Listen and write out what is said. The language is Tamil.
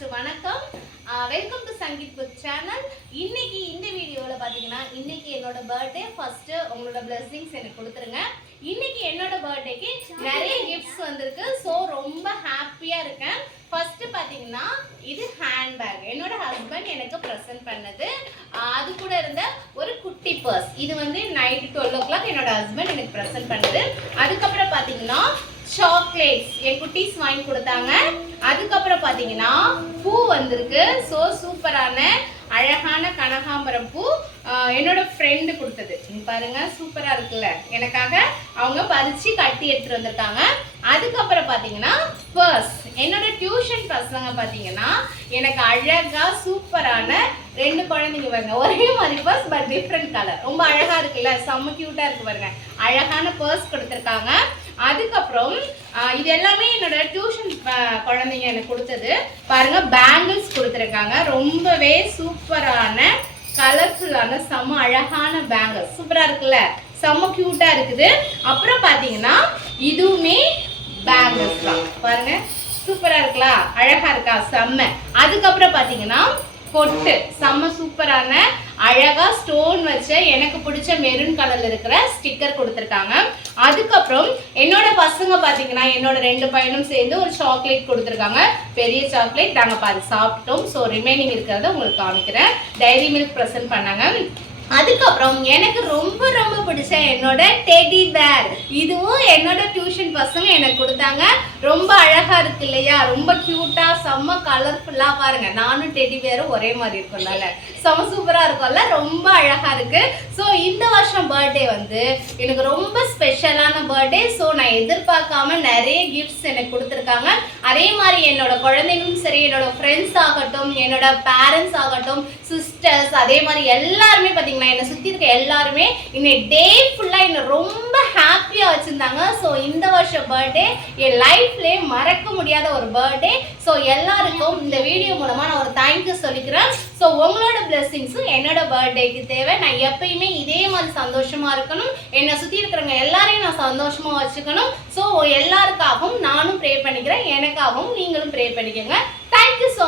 ஃபர்ஸ்ட் வணக்கம். Welcome to Sangeeth book channel. இன்னைக்கு இந்த வீடியோல பாத்தீங்கன்னா இன்னைக்கு என்னோட பர்த்டே. ஃபர்ஸ்ட் உங்களோட பிளெஸிங்ஸ் எனக்கு கொடுத்துருங்க. இன்னைக்கு என்னோட பர்த்டேக்கு நிறைய கிஃப்ட்ஸ் வந்திருக்கு. ஸோ ரொம்ப ஹாப்பியா இருக்கேன். ஃபர்ஸ்ட் பாத்தீங்கன்னா இது ஹேண்ட் பேக் என்னோட ஹஸ்பண்ட் எனக்கு ப்ரெசென்ட் பண்ணது. அது கூட இருந்த ஒரு குட்டி பர்ஸ். இது வந்து நைட் 12 o'clock என்னோட ஹஸ்பண்ட் எனக்கு ப்ரெசென்ட் பண்ணது. அதுக்கப்புறம் பாத்தீங்கன்னா சாக்லேட்ஸ் என் குட்டீஸ் வாங்கி கொடுத்தாங்க. அதுக்கப்புறம் பாத்தீங்கன்னா பூ வந்திருக்கு. ஸோ சூப்பரான அழகான கனகாம்பரம் பூ என்னோட ஃப்ரெண்டு கொடுத்தது. பாருங்க சூப்பரா இருக்குல்ல, எனக்காக அவங்க பறிச்சு கட்டி எடுத்துட்டு வந்திருக்காங்க. அதுக்கப்புறம் பாத்தீங்கன்னா பர்ஸ் என்னோட டியூஷன் பசங்க பாத்தீங்கன்னா எனக்கு அழகா சூப்பரான 2 குழந்தைங்க பாருங்க, ஒரே மாதிரி பர்ஸ் பட் டிஃப்ரெண்ட் கலர், ரொம்ப அழகா இருக்குல்ல, செம்ம கியூட்டா இருக்கு பாருங்க. அழகான பர்ஸ் கொடுத்துருக்காங்க. அதுக்கப்புறம் இது எல்லாமே என்னோட டியூஷன் குழந்தைங்க எனக்கு கொடுத்தது. பாருங்க பேங்கிள்ஸ் கொடுத்துருக்காங்க. ரொம்பவே சூப்பரான கலர்ஃபுல்லான செம்ம அழகான பேங்கிள்ஸ், சூப்பரா இருக்குல்ல, செம்ம கியூட்டா இருக்குது. அப்புறம் பாத்தீங்கன்னா இதுவுமே பேங்கிள்ஸ் தான், பாருங்க சூப்பரா இருக்குல்ல, அழகா இருக்கா, செம்ம. அதுக்கப்புறம் பாத்தீங்கன்னா பொட்டு செம்ம சூப்பரான அழகா ஸ்டோன் வச்ச எனக்கு பிடிச்ச மெரூன் கலர்ல இருக்கிற ஸ்டிக்கர் கொடுத்துருக்காங்க. அதுக்கப்புறம் என்னோட பசங்க பாத்தீங்கன்னா என்னோட 2 பையனும் சேர்ந்து ஒரு சாக்லேட் கொடுத்துருக்காங்க. பெரிய சாக்லேட் நாங்க பாதி சாப்பிட்டோம். ஸோ ரிமைனிங் இருக்கிறத உங்களுக்கு காமிக்கிறேன். டைரி மில்க் ப்ரெசென்ட் பண்ணாங்க. அதுக்கப்புறம் எனக்கு ரொம்ப ரொம்ப பிடிச்ச என்னோட டெடி பேர், இதுவும் என்னோட டியூஷன் பசங்க எனக்கு கொடுத்தாங்க. ரொம்ப அழகா இருக்கு இல்லையா, ரொம்ப கியூட்டா செம்ம கலர்ஃபுல்லா, பாருங்க நானும் டெடி பேரும் ஒரே மாதிரி இருக்கும்ல, செம்ம சூப்பரா இருக்கும்ல, ரொம்ப அழகா இருக்கு. ஸோ இந்த வருஷம் பர்த்டே வந்து எனக்கு ரொம்ப ஸ்பெஷலான பர்த்டே. ஸோ நான் எதிர்பார்க்காம நிறைய கிஃப்ட்ஸ் எனக்கு கொடுத்துருக்காங்க. அதே மாதிரி என்னோட குழந்தைங்களும் சரி, என்னோட ஃப்ரெண்ட்ஸ் ஆகட்டும், என்னோட பேரண்ட்ஸ் ஆகட்டும், சிஸ்டர்ஸ், அதே மாதிரி எல்லாருமே பார்த்தீங்கன்னா என்னை சுற்றி இருக்க எல்லாருமே இன்னைக்கு டே ஃபுல்லாக என்னை ரொம்ப ஹாப்பியாக வச்சுருந்தாங்க. ஸோ இந்த வருஷம் பர்த்டே என் லைஃப்லேயே மறக்க முடியாத ஒரு பர்த்டே. ஸோ எல்லாருக்கும் இந்த வீடியோ மூலமாக நான் ஒரு தேங்க்யூ சொல்லிக்கிறேன். ஸோ உங்களோட பிளெஸிங்ஸும் என்னோட பர்த்டேக்கு தேவை. நான் எப்பயுமே இதே மாதிரி சந்தோஷமாக இருக்கணும், என்னை சுற்றி இருக்கிறவங்க எல்லாரையும் நான் சந்தோஷமாக வச்சுக்கணும். ஸோ எல்லாருக்காகவும் நானும் ப்ரே பண்ணிக்கிறேன், எனக்காகவும் நீங்களும் ப்ரே பண்ணிக்கோங்க. Thank you so